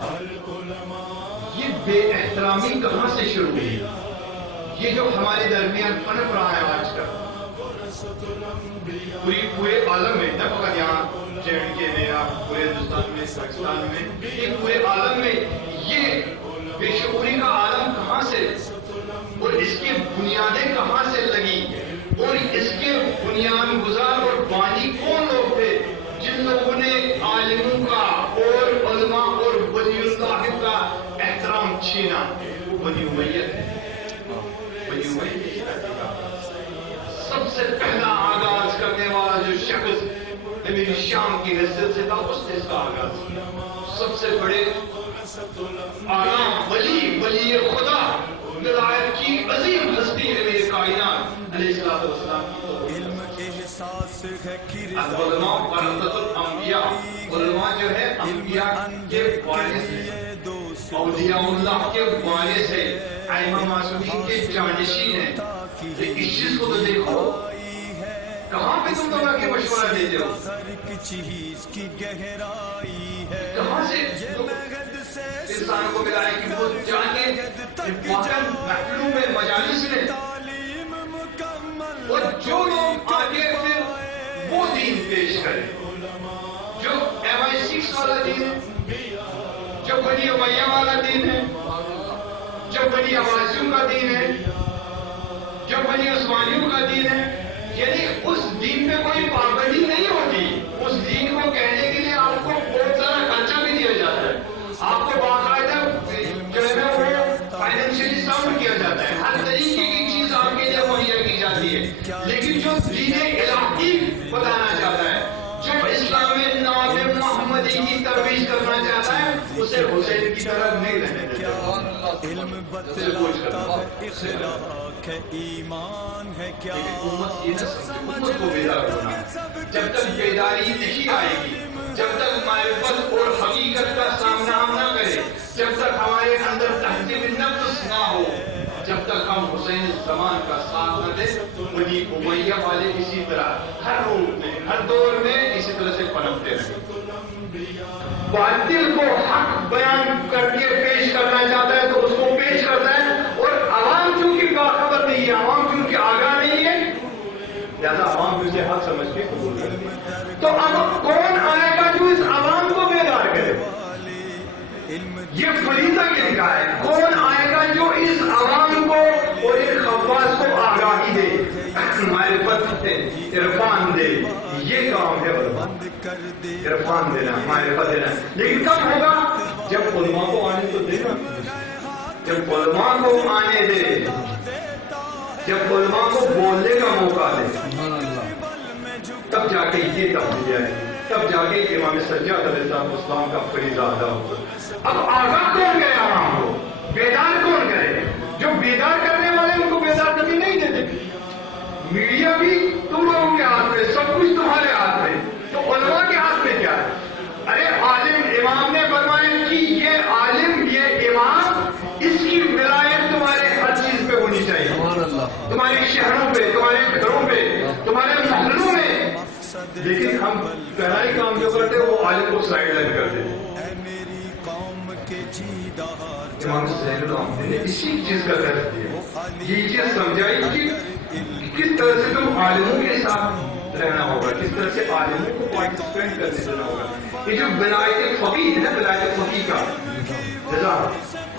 یہ بے احترامی کہاں سے شروع ہوئی؟ یہ جو ہمارے درمیان پنپ رہا ہے آج کل پورے عالم میں، نہ فقط یہاں JNK میں یا پورے ہندوستان میں، پاکستان میں، یہ پورے عالم میں یہ بے شعوری کا عالم کہاں سے اور اس کی بنیادیں کہاں سے لگی اور اس کے بنیاد گزار اور بانی کون لوگ تھے جن لوگوں نے عالموں کا اور علماء اور ولی اللہ کا احترام چھینا؟ وہ بنی امیہ ہے۔ بنی امیہ سب سے پہلا آغاز کرنے والا جو شخص میری شام کی حیثیت سے تھا، اس نے اس کا آغاز کیا۔ سب سے بڑے عالم ولی خدا ولایت کی عظیم ہستی ہے میرے کائنات علیہ السلام کی علماء ورثۃ الانبیاء، علماء جو ہے انبیاء کے وارث ہیں، اولیاء اللہ کے وارث ہیں، ائمہ معصومین کے جانشین ہیں۔ اس چیز کو تو دیکھو، کہاں پہ تم لوگ آ کے مشورہ دیتے ہو؟ کہاں سے انسان کو ملا ہے کہ وہ جا کے محفلوں میں مجالس میں اور جو لوگ آگے پھر وہ دین پیش کریں جو MI6 والا دین ہے، جو بنی امیہ والا دین ہے، جو بنی عباسیوں کا دین ہے، جو بنی عثمانیوں کا دین ہے، یعنی اس دین پہ کوئی پابندی نہیں ہوتی۔ اس دین کو کہنے کے لیے آپ کو بہت سارا خرچہ بھی دیا جاتا ہے، آپ کو باقاعدہ جو ہے وہ فائنینشلی سپورٹ کیا جاتا ہے، ہر طریقے کی چیز آپ کے لیے مہیا کی جاتی ہے، لیکن جو دین الہی بتانا چاہتا ہے، جو اسلام ناب محمدی کی ترویج کرنا چاہتا ہے، اسے حسین کی طرف نہیں رہنے دیتا۔ امت یہ نہ سمجھے، امت کو بیدار ہونا، جب تک بیداری نہیں آئے گی، جب تک معرفت اور حقیقت کا سامنا ہم نہ کریں، جب تک ہمارے اندر تہذیب نفس نہ ہو، جب تک ہم حسین زمان کا ساتھ نہ دیں، بنی امیہ والے اسی طرح ہر روپ میں، ہر دور میں اسی طرح سے پنپتے رہے۔ باطل کو حق بیان کر کے پیش کرنا چاہتا ہے تو اس کو پیش کرتا ہے، اور عوام چونکہ باخبر نہیں ہے، عوام چونکہ آگاہ نہیں ہے، لہذا عوام اسے حق سمجھ کے قبول کرتے۔ تو اب کون آئے گا جو اس عوام کو بیدار کرے؟ یہ فریضہ کس کا ہے؟ کون آئے گا جو اس عوام کو اور اس خواص کو آگاہی دے، معرفت دے، عرفان دے؟ یہ کام ہے علماء، عرفان دینا، معرفت دینا۔ لیکن کب ہوگا؟ جب علماء کو آنے تو دے نا، جب علماء کو آنے دے، جب علماء کو بولنے کا موقع دے، تب جا کے یہ تبدیلی آئے، تب جا کے امام سجاد علیہ السلام کا فریضہ ادا ہوگا۔ اب آگاہ کون کرے عوام کو؟ بیدار کون کرے؟ جو بیدار کرنے والے ان کو بیدار کبھی نہیں دیتے۔ میڈیا بھی تم لوگوں کے ہاتھ میں، سب کچھ تمہارے ہاتھ میں، تو علماء کے ہاتھ میں کیا ہے؟ ارے عالم، امام نے فرمایا کہ یہ عالم، یہ امام، اس کی ولایت تمہارے ہر چیز پہ ہونی چاہیے، تمہارے شہروں پہ، تمہارے گھروں پہ، تمہارے محلوں میں۔ لیکن ہم پہلا ہی کام جو کرتے وہ عالم کو سائڈ لائن کر دیتے۔ امام حسین نے اسی چیز کا درس دیا، یہ چیز سمجھائی کہ کس طرح سے تم عالموں کے ساتھ رہنا ہوگا، کس طرح سے عالموں کو پارٹیسپیٹ کرنے دینا ہوگا۔ یہ جو ولایت فقیہ ہے، ولایت فقیہ کا نظام،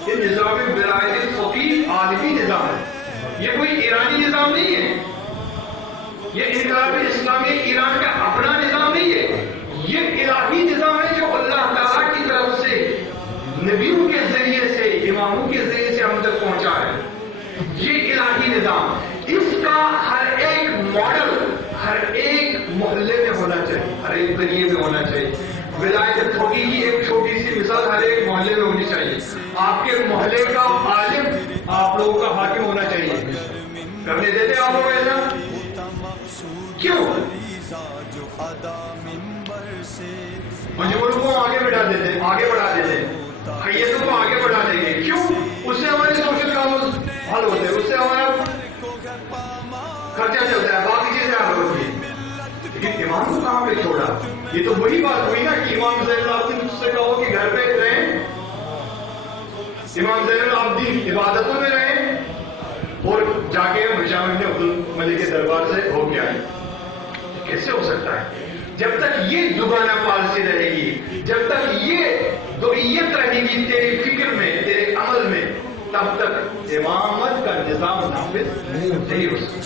یہ نظام ولایت فقیہ عالمی نظام ہے، یہ کوئی ایرانی نظام نہیں ہے، یہ انقلاب اسلامی ایران کا اپنا نظام نہیں ہے، یہ الہی نظام ہے جو اللہ تعالیٰ کی طرف سے نبیوں کے ذریعے سے، اماموں کے ذریعے سے ہم تک پہنچا ہے۔ یہ الہی نظام، اس کا ہر ایک ماڈل ہر ایک محلے میں ہونا چاہیے، ہر ایک ذریعے میں ہونا چاہیے۔ ولایت فقیہ کی ایک چھوٹی سی مثال ہر ایک محلے میں ہونی چاہیے۔ آپ کے محلے کا عالم آپ لوگوں کا حاکم ہونا چاہیے۔ کرنے دیتے آپ لوگ ایسا کیوں؟ مجبوروں کو آگے بڑھا دیتے ہیں، آگے بڑھا دیتے ہیں، حیثیتوں کو آگے بڑھا دیں گے۔ کیوں؟ اس سے ہمارے سوشل کام حل ہوتے ہیں، اس سے ہمارا خرچہ چلتا ہے، باقی چیزیں حل ہوتی ہیں۔ لیکن امام کو کہاں پہ چھوڑا؟ یہ تو وہی بات ہوئی نا کہ امام صلی اللہ علیہ وسلم سے کہو کہ گھر پہ رہیں امام زین العابدین عبادتوں میں رہے اور جا کے ہشام بن عبد الملک کے دربار سے ہو کے آئے. کیسے ہو سکتا ہے؟ جب تک یہ دوگانہ پالیسی رہے گی، جب تک یہ دوئیت رہے گی تیری فکر میں، تیرے عمل میں، تب تک امامت کا نظام نافذ نہیں ہو سکتا.